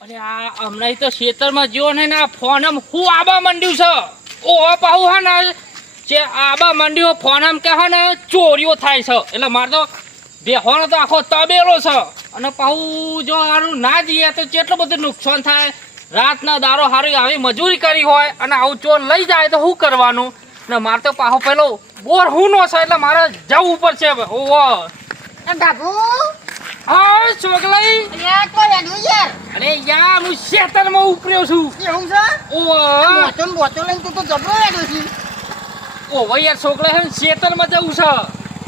અરે આ હમણાં તો ખેતરમાં જીવો ને આ ફોન આમ હું આબા મંડ્યું છે? ઓ પાહુ હે ને, જે આબા મંડ્યું ફોન આમ કે હે ને, ચોરીઓ થાય છે. એટલે મારે તો બેહોનો તો આખો તબેલો છે. અને પાહુ જો હારું ના જઈએ તો કેટલું બધું નુકસાન થાય? રાતના દારો હારી આવી મજૂરી કરી હોય અને આવું ચોર લઈ જાય તો શું કરવાનું? ને મારે તો પાહો પેલો બોર હું નો છે, એટલે મારે જવું પડશે. ઓહો. બાબુ હા ચોકલાઈ અરે તો રેડું યાર? અરે યાર હું ખેતરમાં ઉપર્યો છું. એવું છે? ઓ મોટો ને બોટો લઈને તું તો જબરો રેડું છે. ઓ ભાઈ યાર છોકરા છે ને ખેતરમાં જવું છે.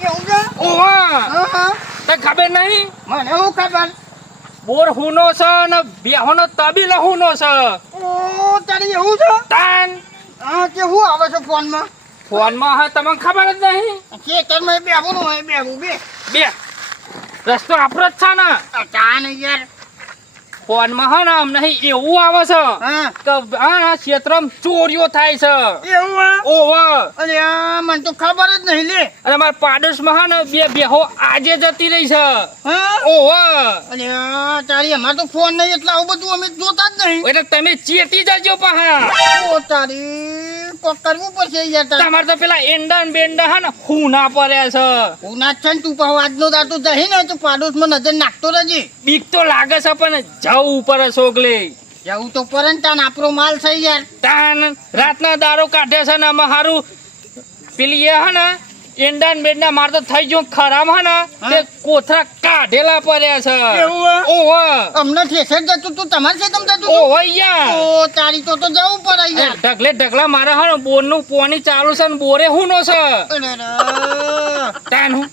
એવું છે? ઓ હા તે ખબર નહીં? મને હું ખબર? બોર હુનો છે ને બેહોનો તબીલ હુનો છે. ઓ તારી એવું છે? તાન. હા કે હું આવે છે ફોનમાં? ફોનમાં હા તમને ખબર જ નહીં? ખેતરમાં બેહવું નું હોય બેહું બે. બે. રસ્તો આપણો જ છે ને. ચા ને યાર. ફોનમાં હા ને આમ નહીં એવું આવે છે કે આ ક્ષેત્રમાં ચોરીઓ થાય છે. એવું ઓહો. અરે મને તો ખબર જ નહીં લે. અને મારા પાડોશમાં હા ને બે બેહો આજે જતી રહી છે. ઓહો. અરે તારી અમાર તો ફોન નહીં એટલે આવું બધું અમે જોતા જ નહીં. એટલે તમે ચેતી જજો પહા. ઓ તારી કરવું પડશે યાર તમારે તો પેલા એંડા બેંડા હા ને ખૂના પડ્યા છે. ખૂના છે ને તું પાછો આજનો દાતો જઈ ને તું પાડોશમાં નજર નાખતો રહેજે. બીક તો લાગે છે પણ જવું પડે સોગલે જવું તો પડે આપણો માલ છે યાર. તાન રાતના દારો કાઢે છે ને આમાં હારું. પેલી એ હે ને એંડા ને બેંડા માર તો થઈ જો ખરામ હે ને તે કોથરા કાઢેલા પડ્યા છે. ઓહો. અમને ઠેસર જતું તું તમારે છે તમ જતું ઓહો યાર. ઓ તારી તો તો જવું પડે યાર. ઢગલે ઢગલા મારા હે બોરનું પોણી ચાલુ છે ને બોરે હું નો છે તાન હું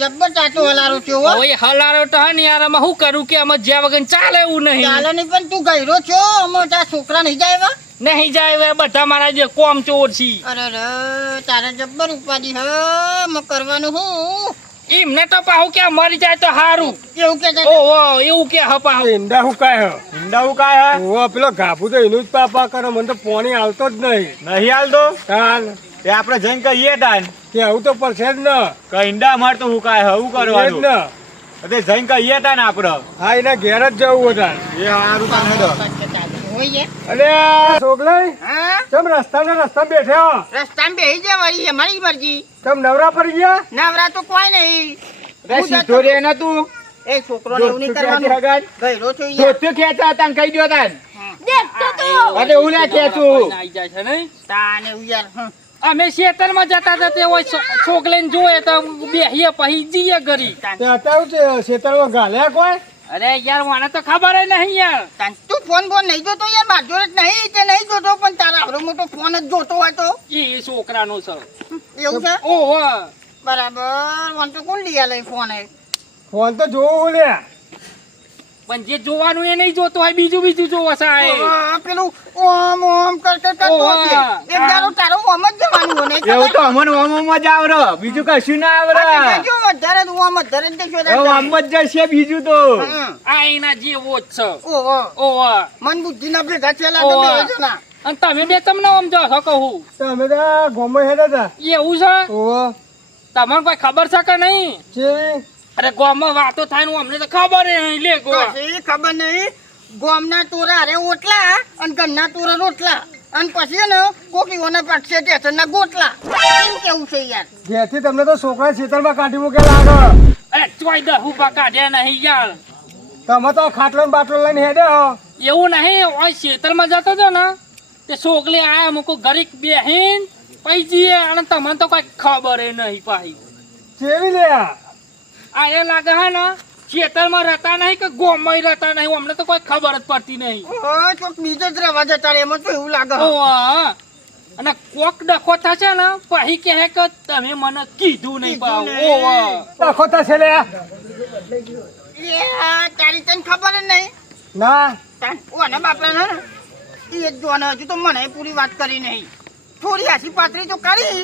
જબ્બર ચાચો હલારો છો ઓય હલારો તો હન યાર આમાં શું કરું કે અમે જ્યાં વગર ચાલે એવું નહીં. ચાલે નહીં પણ તું ગયરો છો અમે તા છોકરા નહીં જાય એવા? નહીં જાય બધા મારા જે કોમ ચોર છી. અરે રે તારે જબ્બર ઉપાડી હ મ કરવાનું હું? એમને તો પાહુ કે મરી જાય તો હારું. એવું કે ઓહો એવું કે હ પાહુ. ઈંડા હ? ઈંડા કાય હે? ઓવો પેલો ગાભુ તો એનું જ પાપા કરે મને તો પાણી આવતો જ નહીં. નહીં હાલતો? તાન. એ આપણે જઈને કહીએ તાન. કે આવું તો પડશે જ ને. કઈંડા માર તો હું કાય હું કરવાનું. ને. તે જઈને કહીએ તાન આપણે હા એના ઘેર જ જવું હતા એ હારું તાન હેડો. અરે છોકલાઈ હા? તમ રસ્તા ને રસ્તા બેઠે હો. જાય વળી છે મારી મરજી. તમ નવરા પડી ગયા? નવરા તો કોઈ નહીં. રે સીધો રે ને તું. એ છોકરો ને ઉની નહીં કરવાનું. ગઈરો છો યાર ધોત્યો ખેંચા તાન કહી દો તાન. અરે ઉલા ખેંચું આવી જાય છે. ને તાને એવું યાર હં. અમે ખેતરમાં જતા હતા તે છોકલે જોયે તો બેહીએ પછી જઈએ ઘરી. અત્યારે છે ખેતરમાં ગાલ્યા કોઈ? અરે યાર મને તો ખબર જ નહીં યાર. તાન તું ફોન ફોન નહીં જોતો યાર માર જોડે નહીં તે નહીં જોતો પણ તારા આવડો મોટો ફોન જ જોતો હોય તો. એ છોકરાનો સર એવું છે? ઓહો. બરાબર મને તો કોણ લઈ ફોન એ ફોન? તો જોવું લે પણ જે જોવાનું એ નહીં જોતો હોય બીજું બીજું જોવો. ઓહ, પેલું ઓમ ઓમ કર કર કરતો ઓહ. એક દાડો તારો ઓમ જ એવું તો અમને ઓમ જ આવડે બીજું કશું ના આ આવડે તો જો વધારે જ ઓમ જ દેખો હવે જ જશે બીજું તો. આ એના જેવો જ છે. ઓહો. ઓહો. મન બુદ્ધિ ના ભેગા થયેલા તો ઓહ. બે અને તમે બે તમને આમ જો છો કહું. તમે તો ગોમાં હેડો એવું છે? ઓવો તમને કોઈ ખબર છે કે નહીં? છે. અરે ગામમાં વાતો થાય ને અમને તો ખબર નહીં લે ગો. ખબર નહીં. ગોમના તોરા અરે ઓટલા અને ઘરના તોરા રોટલા. અને પછી ને કોકીઓના પાકશે ટેશનના ગોટલા. એમ કેવું છે યાર? જેથી તમને તો છોકરા છેતરમાં કાઢી મૂકે લાગે અરે ચોય દહ ઊભા કાઢ્યા નહીં યાર. તમે તો ખાટલો ને બાટલો લઈને હેડે હો. એવું નહીં ઓય ખેતરમાં જતો હતો ને તે છોકલી આયા મૂકો ગરીક બેહીન પૈજીએ અને તમને તો કઈ ખબર નહીં પાહી કેવી લે આ? આ એ લાગે હે ને ખેતરમાં રહેતા નહીં કે ગોમમાં રહેતા નહીં? અમને તો કોઈ ખબર જ પડતી નહીં. કોઈક બીજો જ રહેવા જતા એમાં તો એવું લાગે. અને કોક ડખો થશે ને પછી કહે કે તમે મને કીધું નહીં પાવ ડખો છે લે. એ આ તારી તને ખબર જ નહીં? ના. તાન ઓને બાપરા ને એ જ જોવાને હજુ તો મને પૂરી વાત કરી નહીં. થોડી હાસી પાતરી તો કરી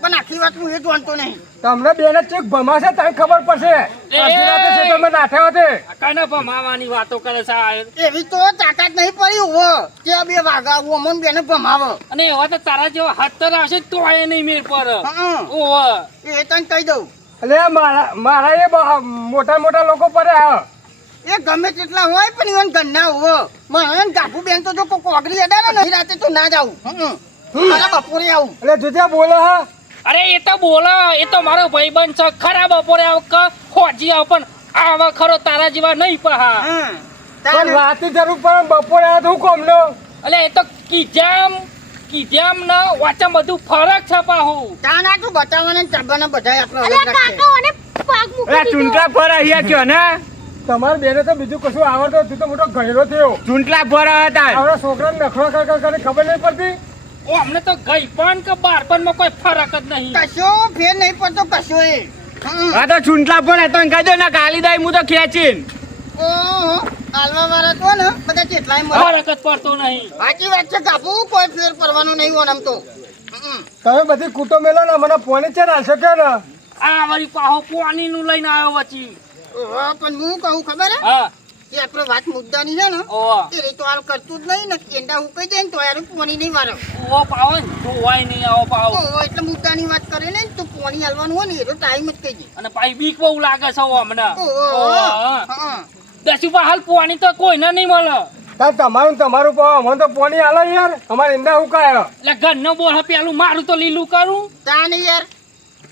પણ આખી વાત હું એ જોનતો નહીં. તમને બેને ચેક ભમાશે તને ખબર પડશે. અડધી રાતે છે તમે નાઠે હોતે કને ભમાવાની વાતો કરે છે એવી તો તાકાત નહીં પડી હો કે બે વાગા ઓમન બેને ભમાવો. અને એવા તો તારા જેવો હત્તર આવશે તો એ નહીં મેળ પર. હં. એ તને કહી દઉં. એટલે મારા મારા એ મોટા મોટા લોકો પડ્યા હ. એ ગમે તેટલા હોય પણ ઈવન ઘરના હોવો મને ગાભુ બેન તો જો કોઈ કોગરી અડાડે ને રાતે તો ના જાવું હમ. મારા બપોરે આવું. એટલે જોજે બોલો હા. અરે એ તો બોલો એ તો મારો ભાઈબંધ છે. ખરા બપોરે આવક ખોજી આવ પણ આવા ખરો તારા જેવા નહીં પહા. પણ રાતે જરૂર પણ બપોરે આ તું હું કોમનો એટલે એ તો કીજામ કીધ્યામ ન વાચા બધું ફરક છે પાહુ. તાના તું બતાવવાના ને ચાબવાના બધાય આપણે અલે અલગ. કાકા અને પાગ મૂકી અરે દીધો. ચૂંટલા પર અહીંયા કયો ને? તમારે બેને તો બીજું કશું આવડતો તું તો મોટો ગયરો થયો. ચૂંટલા પર હતા આવડા છોકરાને નખરો કર કર ખબર નહીં પડતી? ઓ અમને તો ગઈ પણ કે બાર પણ માં કોઈ ફરક જ નહીં. કશો ફેર નહીં પડતો કશો એ. આ તો ચૂંટલા પણ હતો ને કહી દો ને ગાલી દઈ હું તો ખેંચીન. ઓહો આલવા મારા તો ને બધા કેટલાય મરે. ફરક જ પડતો નહીં. સાચી વાત છે કાપુ કોઈ ફેર પડવાનો નહીં ઓનમ તો. હમ. તમે બધી કૂટો મેલો ને મને ફોને છે ને શકે ને? આ વળી પાહો પાણી નું લઈને આવ્યો પછી ઓહો, પણ હું કહું ખબર હે? હા. કે આપણે વાત મુદ્દાની છે ને ઓ. એ રીતે તો હાલ કરતું જ નહીં ને કેંડા હુકાઈ જાય ને તો યાર પોણી નહીં મારે. ઓ પાવો ને હોય નહીં આવો પાવો. એટલે મુદ્દાની વાત કરે ને તો પોણી હાલવાનું હોય ને એ તો ટાઈમ જ કહી દે અને પાઈ બીક બહુ લાગે છે અમને. ઓહો, હા. દસુપા હાલ પાણી તો કોઈને નહીં મળે. તાર તમારું તમારું પાવ મને તો પોણી હાલો યાર. અમારે ઈંડા હુકાય. એટલે ઘરનો બોલ પેલું મારું તો લીલું કરું. તા નહીં યાર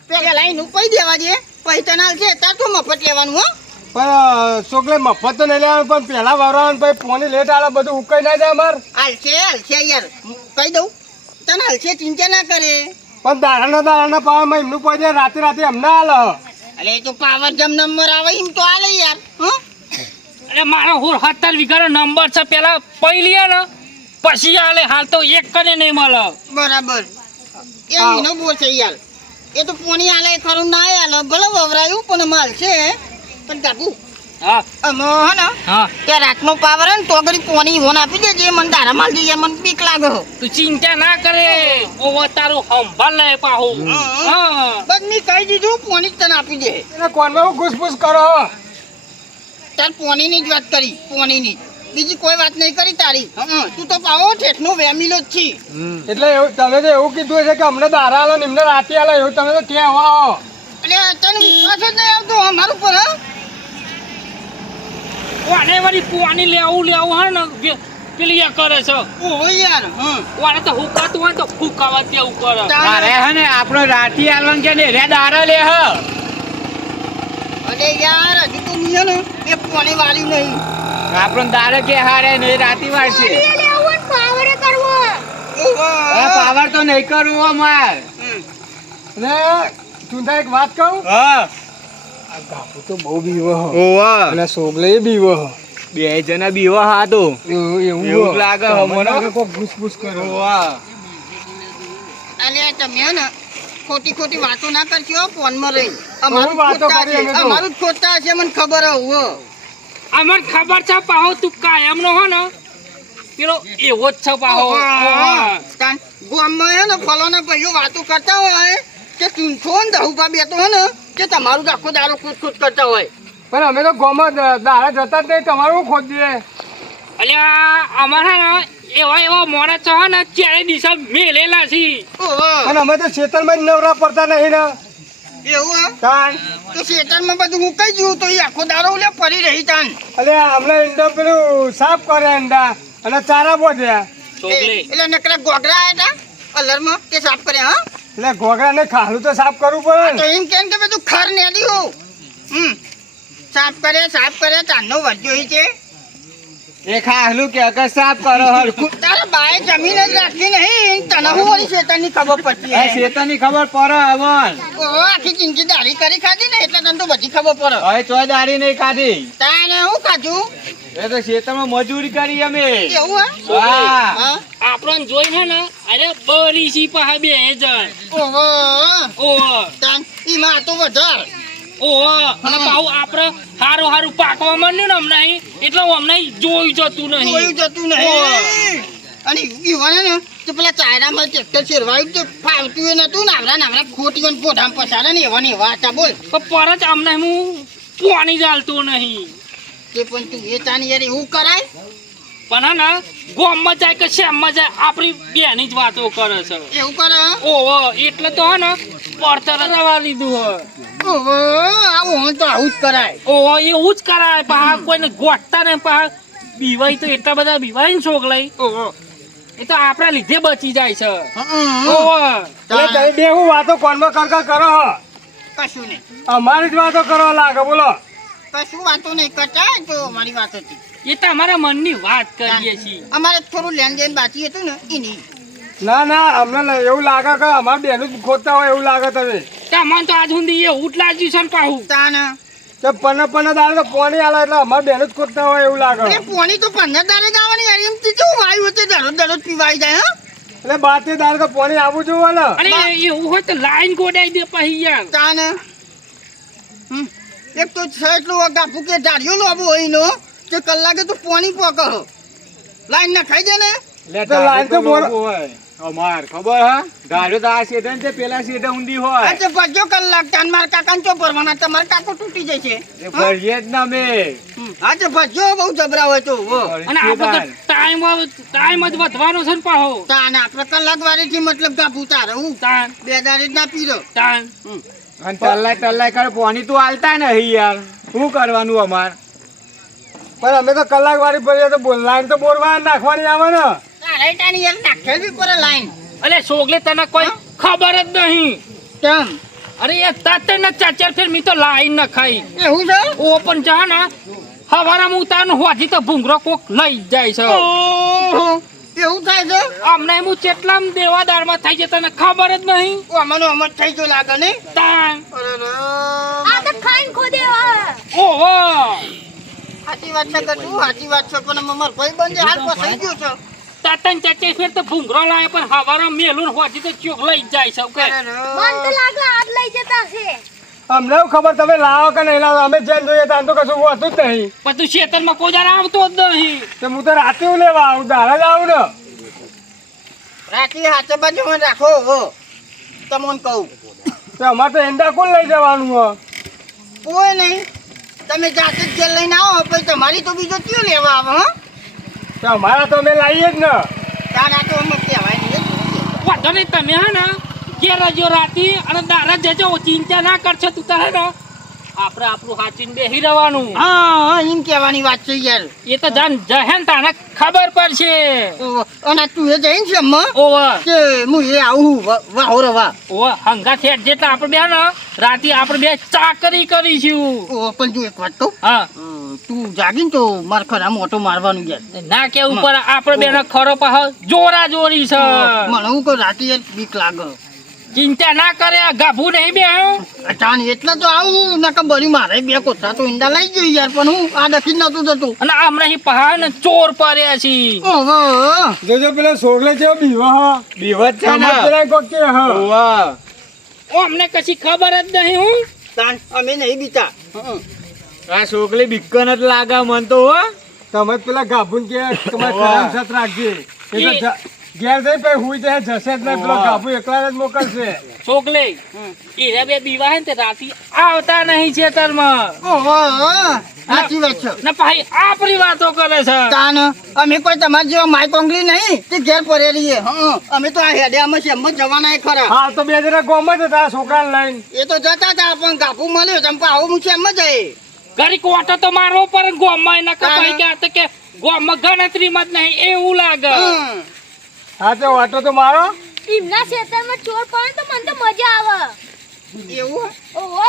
પેલા લાઈન ઉપાઈ દેવા દે. પૈસા ના છે તાર તો મફત લેવાનું હો. પણ છોકરે મફત તો નહીં લેવાનું પણ પેલા વારવાનું ભાઈ પોની લેટ આલે બધું ઉકાઈ ના જાય અમાર. હાલશે હાલશે યાર. કહી દઉં તને હાલશે ચિંતા ના કરે. પણ દાડાના દાડાના પાવામાં એમનું પહોંચે રાતે રાતે એમને હાલ. અરે એ તો પાવર જમ નંબર આવે એમ તો હાલે યાર હં? એટલે મારો હું સત્તર વીઘાનો નંબર છે પેલા પહેલી ને. પછી હાલે હાલ તો એક કને નહીં મળે. બરાબર. એ એનો બોલ છે યાર. એ તો પોણી હાલે ખરું ના હાલે ભલે વવરાયું પણ માલ છે પણ કાકુ હા. અમે હે ને હા. ત્યાં રાતનો પાવર હે ને તો આગળ પોણી ઈવોન આપી દેજે મને તારા માલ દઈએ મને બીક લાગે હો. તું ચિંતા ના કરે. તારું સંભાળ લે પાહુ. બસ મેં કહી દીધું પોણી જ તને આપી દે. કોનમાં હું કરો? તાર પોણીની જ વાત કરી પોની ની બીજી કોઈ વાત નહીં કરી તારી. તું તો પાવો ઠેઠનો વેમીલો જ છી. એટલે એવું તમે તો એવું કીધું છે કે અમને દારા હાલો ને એમને રાતે હાલો એવું તમે તો ત્યાં આવો. અને તને વિશ્વાસ જ નહીં આવતો અમારું પર હા? કોને વળી પાણી લેવું લેવું હે ને પેલી કરે છે. યાર કોને તો હુકાતું હોય તો ફૂકાવા તેવું કરે. અરે હે ને આપણો રાતી આલવાનું કે ને રે દારો લે હ. અરે યાર હજી તો નિયન એ પોણી વાળી નહીં. આપણો દારો કે હારે ને રાતી વાળશે લેવું કરવો. પાવર તો નહીં કરવું માર ને તું એક વાત કહું? હા. ગાપુ તો બહુ બીવો ઓવા અને સોગલે બીવો બે જણા બીવા હાતો એવું એવું એવું લાગે મને. લાગે કોક ઘૂસપૂસ કરો. ઓવા અને તમે ને ખોટી ખોટી વાતો ના કરશો ફોનમાં રહી. અમારું વાતો કરી છે અમે તો. અમારું ખોટા છે મને ખબર હો અમને ખબર છે પાહો તું કાયમ નો હો ને. પેલો એવો જ છે પાહો. ગામમાં હે ને ફલોના ભાઈઓ વાતો કરતા હોય કે ફોન ને દહુભા બેતો હે ને કે તમારું આખો દારૂ ખુદ કરતા હોય? પણ અમે તો ગોમાં દ- દાડા જતા જ નહીં તમારું ખોદીએ અલ્યા અમારા એવા એવા મોડા છો હે ને ચારે દિશા મેલેલા છે. ઓહો. અને અમે તો ખેતરમાં જ નવરા પડતા નહીં ને. એવું તાન તો ખેતરમાં બધું મુકાઈ ગયું તો એ આખો દારો લે પડી રહી તાન અલે હમણાં ઈંડા પેલું સાફ કરે ઈંડા અને ચારા બોધ્યા એટલે નકરા ગોગરા આવ્યા તા? કલરમાં તે સાફ કર્યા હા? એટલે ઘોઘરા ને ખાલું તો સાફ કરવું પડે. તો એમ કેમ કે બધું ખર ને હમ. સાફ કરે સાફ કરે તારનો વધ્યો છે. એ ખાહલું કે અગર સાફ કરો હરખું તારા બાએ જમીન જ રાખી નહીં. તને હું વળી શેતાનની ખબર પડતી હે. શેતાની ખબર ઓહો, આખી જિંદગી દાઢી કરી ખાધી ને એટલે તને તો બધી ખબર પડે. હવે દારી નહીં ખાધી. તાને હું ખાધું? એ તો ખેતરમાં મજૂરી કરી અમે. એવું હે? હા. હા. આપણને જોઈને ને અરે બરી સી પહા બે જણ ઓહો. ઓહો. તાન ઈમાં તો વધાર. ઓહો અને પાહુ આપણે હારું હારું પાકવા માંડ્યું ને હમણાં એટલે અમને જોયું જતું જોયું નહીં જતું નહીં. અને ઈવાને ને તો પેલા ચાયરામાં ટ્રેક્ટર શેરવાયું તો ફાવતું એ નતું નાવરા નાવરા ખોટી ને પોઢામ પસારે ને એવા ને એવા હતા બોલ. પણ પરત અમને હું પાણી ચાલતું નહીં. તે પણ તું એ તાની યાર એવું કરાય? પણ હે ને ગોમમાં જાય કે શેમમાં જાય આપણી બેની જ વાતો કરે છે. એવું કરે? ઓહો એટલે તો હે ને પડતર રવા લીધું હોય ઓહો, આવું તો આવું જ કરાય. ઓહો એવું જ કરાય પા કોઈને ગોઠતા ને પા બીવાય તો એટલા બધા બીવાય ને છોકલાઈ ઓહો. એ તો આપણા લીધે બચી જાય છે. ઓહો. બે હું વાતો કોનમાં કર કર કરો હો. કશું નહીં. અમારી જ વાતો કરો લાગે બોલો. કશું વાતો નહીં કરતા તો મારી વાત હતી. એ તો અમારા મનની વાત કરીએ છીએ. અમારે થોડું લેન દેન બાકી હતું ને એની ના ના અમને એવું લાગે કે અમારા બેનું જ ખોદતા હોય એવું લાગે તમે. તમને તો આજ સુધી જ લાગ્યું છે ને પાહું. તાના તો પને પને દાડે તો પોણી આલે એટલે અમાર બેન જ ખોદતા હોય એવું લાગે. એ પોણી તો પંદર દાડે જ આવવાની એમ થી કેવું વાયુ હતું? દરરોજ દરરોજ પીવાઈ જાય હા. એટલે બાતે દાડે તો પોણી આવું જોવે ને. અરે એવું હોય તો લાઈન ગોડાઈ દે પછી યાર. તાન હમ. એક તો છે એટલું ગાપુ કે ધાર્યો લોબો હોય નો કે કલાકે તું પોણી પોક લાઈન ના ખાઈ દે ને લાઈન તો બોલ- અમાર ખબર હા? ગાડો તો આ શેઠે ને પેલા શેઠે ઊંડી હોય. આજે બજો કલાક તાન માર કાકા ચો પરવાના તમાર કાકો તૂટી જશે એ ભરીએ જ ના મે આ તો ભજો બહુ જબરા હોય તો અને આ તો ટાઈમ ટાઈમ જ વધવાનો છે ને પાહો. તાન આપણે કલાક વાળી થી મતલબ ગાપુ તારે હું. તાન બે દાડે જ ના પીરો. તાન અને ટલ્લાય ટલ્લાય કરે પોણી તું આલતા નહીં યાર. શું કરવાનું અમાર? પણ અમે તો કલાક વાળી ભરીએ તો બોલ લાઈન તો બોરવા નાખવાની આવે ને. અરે સોગલે તને કોઈ ખબર જ નહીં. કેમ? અરે એ તાતે ને ચાર ચાર ફેર મી તો લાઈન ન ખાઈ એવું છે? ઓ પણ જા ને. હવારામાં ઉતારનું હોજી તો ભૂંગરો કોક લઈ જાય છે. ઓહો, એવું થાય છે? અમને હું ચેટલામ દેવાદારમાં થઈ છે તને ખબર જ નહીં. અમને અમર થઈ ગયો લાગે ને તાન અરે રે. આ તો ખાઈને સાચી વાત છે કે તું સાચી વાત છે પણ મમર ભાઈ બંધ હાલ ફસાઈ ગયો છે. તાતન ચાચે ફેર તો ભૂંગરો લાવે પણ હવારા મેલું હોજી તો ચોક લઈ જાય છે કે મન તો લાગે હાથ લઈ જતા છે. અમને ખબર તમે લાવો કે નહીં લાવો? અમે જેલ જોઈએ ત્યાં તો કશું હોતું જ નહીં. પણ તું ખેતરમાં કોઈ જાણ આવતો જ નહીં. તો હું તો રાતે હું લેવા આવું દાડે જ આવું ને. રાતે હાથે બાજુ મને રાખો હો. તમને કહું. તો અમારે તો એંડા કોણ લઈ જવાનું હો કોઈ નહીં. તમે જાતે જ જેલ લઈને આવો? પછી તમારી તો બીજો કયો લેવા આવો હા? તો અમારા તો અમે લાવીએ જ ને. તારા તો અમે કહેવાય નહીં વાંધો નહીં તમે હે ને ઘેર રજો રાતી અને દારા જજો ચિંતા ના કરશો તું તારે ને આપણે આપણું હાચીને બેહી રહેવાનું. હા એમ કહેવાની વાત છે યાર. એ તો જાન જહેન તાને ખબર પડશે. અને તું એ જઈને છે અમ્મા ઓવા. કે હું એ આવું વાહો રવા. ઓવા હંગા થેટ જેટલા આપણે બે ને રાતે આપણે બે ચાકરી કરીશું. ઓ પણ જો એક વાત તો હા. તું જાગીને તો માર ખરા મોટો મારવાનું યાર. ના કેવું ઉપર આપણે બે ને ખરો પાહ જોરા જોરી છે. મને હું કહું રાતે બીક લાગે. ચિંતા ના કરે ગાભું નહીં બે અચાન એટલે તો આવું નકમ બરી મારે બે કોથા તો ઈંડા લઈ ગયું યાર પણ હું આ દખી નતું જતું. અને હમણાં અહીં પહાડ ને ચોર પાર્યા છે. જોજો પેલા સોગલે છે બીવા હા. બીવત છે ને? પેલા કોક કે હા. ઓ અમને કશી ખબર જ નહીં હું? તાન અમે નહીં બીતા. આ સોગલે બીકન જ લાગે મન તો હો. તમે પેલા ગાભુન કે તમારે ખરાબ સાથ રાખજે. ઘેર જઈ પછી હુઈ જાય જશે જ નહીં પેલો ગાભુ એકલા જ મોકલશે. છોકલે એ બે બીવા હે ને રાતી આવતા નહીં ખેતરમાં ઓહો સાચી વાત છે. ને ભાઈ આપણી વાતો કરે છે. તાન અમે કોઈ તમારા જેવા માય કોંગલી નહીં કે ઘેર પડે છે હં અમે તો આ હેડિયામાં છે એમ જવાના ખરા. હા તો બે જણા ગોમ જ હતા છોકરા લઈને. એ તો જતા હતા પણ ગાપુ મળ્યો ચંપા આવું હું છે એમ જ ઘરી કોટો તો મારવો પર ગોમમાં એના કપાઈ. ગયા તો કે ગોમમાં ગણતરીમાં જ નહીં એવું લાગે. હં. તો વાટો તો મારો. એમના ક્ષેત્રમાં ચોર પડે તો મને તો મજા આવે. એવું ઓહો.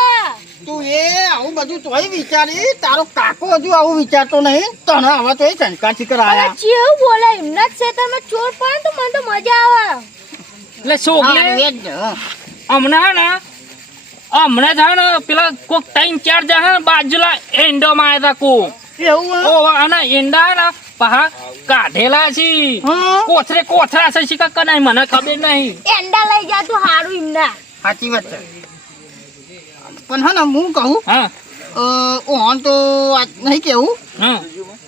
તું એ આવું બધું તોય વિચારી તારો કાકો હજુ આવું વિચારતો નહીં. તને હવે તો એ સંસ્કારથી કરાયા. બોલે એમના ક્ષેત્રમાં ચોર પડે તો મને તો મજા આવે. એટલે હં. હમણાં ને હમણાં જ ને પેલા કોક ત્રણ ચાર જણા બાજુલા એંડોમાં આવ્યા કો. એવું? અને એંડા ને પહા કાઢેલા છે. કોથરે કોથરા છે શીખા કનાય મને ખબર નહીં. એંડા લઈ જા તું હારું એમના. સાચી વાત છે. પણ હા ને હું કહું હા. અ, ઓહન તો નહીં કેવું હા.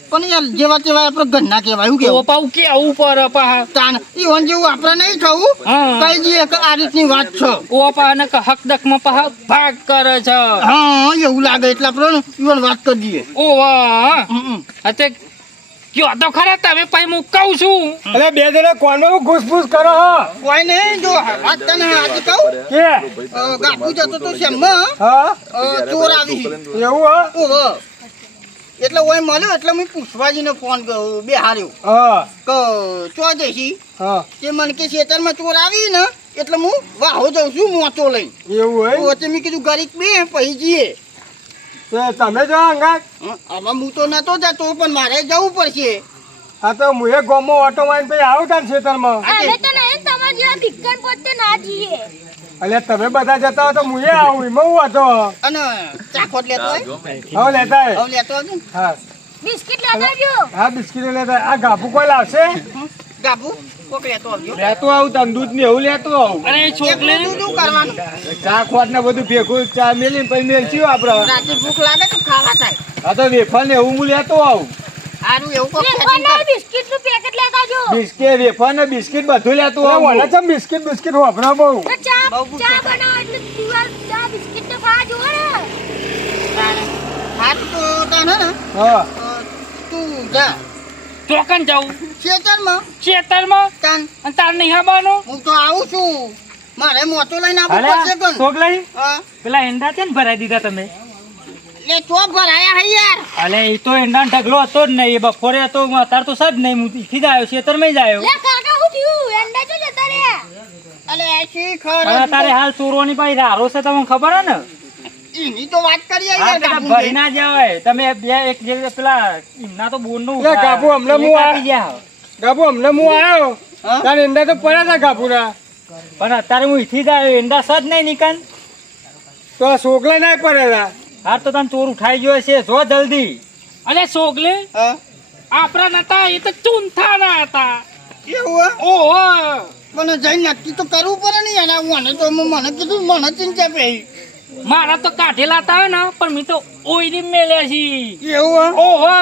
પણ યાર જેવા તેવા આપણે ઘરના કહેવાય એવું કેવું? પાઉ કેવું પર પાહા તાન ઈવન જેવું આપણે નહીં થવું. કઈ જઈએ કે આ રીતની વાત છે. ઓ પહા ને હકમાં પાહા ભાગ કરે છે. હા એવું લાગે એટલે આપણે ઈવન વાત કરી દઈએ. ઓ વાહ હમ, હમ. અતે કયો તો ખરા તમે પછી હું કહું છું. એટલે બે જણે કોનમાં ઘૂસફૂસ કરો હો? કોઈ નહીં જો વાત તને આજે કહું. કે? અ, જતો તો શેમમાં હા. ચોર આવી એવું હો? ઓહો. એટલે ઓય મળ્યો એટલે મેં પુષ્પાજીને ફોન કર્યો બે હાર્યો હા. કે ચો જઈશી હા. તે મને કે ખેતરમાં ચોર આવી ને એટલે હું વાહો જઉં છું મોચો લઈને. એવું હોય? વચ્ચે મેં કીધું ગરીબ બે પછી જઈએ. તમે જો અંગા આમાં હું તો નતો જતો પણ મારે જવું પડશે. હા તો હું એ ગોમો ઓટો મારીને પછી આવું તાર ખેતરમાં. અમે તો નહીં તમારા જેવા ભિક્કન પોતે ના જઈએ. એટલે તમે બધા જતા હો તો હું એ આવું એમાં હું હતો અને ચાખોટ લેતો હોય? હવે લેતા હે. હવે લેતો હા. બિસ્કિટ લેતા હા બિસ્કિટ લેતા હે. આ ગાભુ કોઈ લાવશે? હં, ગાભુ? કોક લેતો આવજો. લેતો આવું તને દૂધ ને એવું લેતો આવું. અરે છોકરી દૂધ કરવાનું? ચા ખોટ ને બધું ભેગું ચા મેલીને પછી મેલચ્યું આપડે રાતે ભૂખ લાગે તો ખાવા થાય આ તો વેફર ને એવું હું લેતો આવું. સારું એવું કોક setting વેફરના પેકેટ લેતા આવજો. બિસ્કિટ વેફર ને બિસ્કિટ બધું લેતું આવું. બિસ્કીટ બિસ્કીટ વાપરા બહુ. ચા ચા બનાવો એટલે દિવાલ ચા બિસ્કિટ તો ખાવા જોવો ને. સારું તો તને હા. તું જા. ચોકન જવું ખેતરમાં ખેતરમાં તન. અને તાર નહીં આવવાનું હું તો આવું છું. મારે મોટો લઈને આવું પડશે પણ. ચોક લઈ? પેલા એંડા છે ને ભરાઈ દીધા તમે? લે ચોક ભરાયા હે યાર. અલે ઈ તો એંડા ઢગલો હતો જ નહીં. બપોરે હતો અત્યારે તો સદ નહીં હું ઈથી જ આવ્યો ખેતરમાં જ આવ્યો. લે કાકા હું થયું? એંડા જો જતા રે અલે શી ખર તારે હાલ ચોરોની પાછી રારો છે તમને ખબર હે ને? એની તો વાત હા ભરી ના જવાય. તમે બે એક જે પેલા એમના તો બોનનું લે કાબુ, હમણાં હું આ- ગયા. ગાભુ અમને હું? આવ્યો હા? તાર એંડા તો પડ્યા હતા ગાભુના. પણ અત્યારે હું ઈથી જ આવ્યો એંડા સદ નહીં નીકળ તો આ છોકરા ના પડેલા હાર તો તમે ચોર ઉઠાઈ ગયો છે જો જલ્દી. અને છોકલે હા? આપણા નતા એ તો ચૂંથાના હતા. એવું હે? ઓહો. પણ જઈ નક્કી તો કરવું પડે ને એના મને તો મને કીધું મને ચિંતા પડી. મારા તો કાઢેલા હતા ને પણ મેં તો ઓઈલી મેલ્યા છે. એવું હે? ઓહો.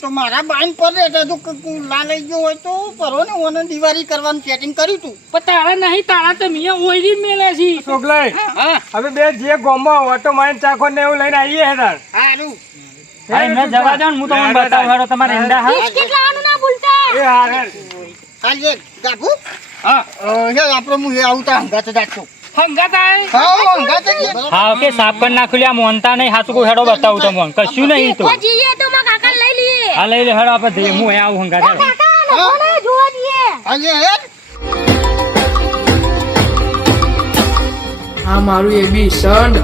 તો મારા બાઈન પર રહેતા તો ક- લઈ ગયો હોય તો પરો ને? ઓને દિવાળી કરવાનું સેટિંગ કર્યું તું. પણ તારા નહીં તારા તો મેં ઓઈલી મેલ્યા છે. સોગલાઈ હા. હવે બે જે ગોમમાં ઓટો માઈન ચાખો ને એવું લઈને આવીએ હે તાર. સારું હા મેં જવા દઉં હું તમને બતાવું હારો તમારે ઈંડા હા? બિસ્કિટ લાવવાનું ના ભૂલતા? એ હાર. હેર. કાલે ગાભુ. હા. હે આપણે હું આવતા હંગાતો જાતો હા કે સાફ કરી નાખ્યું આ મોનતા નહીં હાચું કોઈ હેડો બતાવું તમને. કશું નહીં તો. ઓ જઈએ તો માં કાકા લઈ હા લઈ લે હેડો આપણે હું આવું હંગાત આ મારું એબી સડ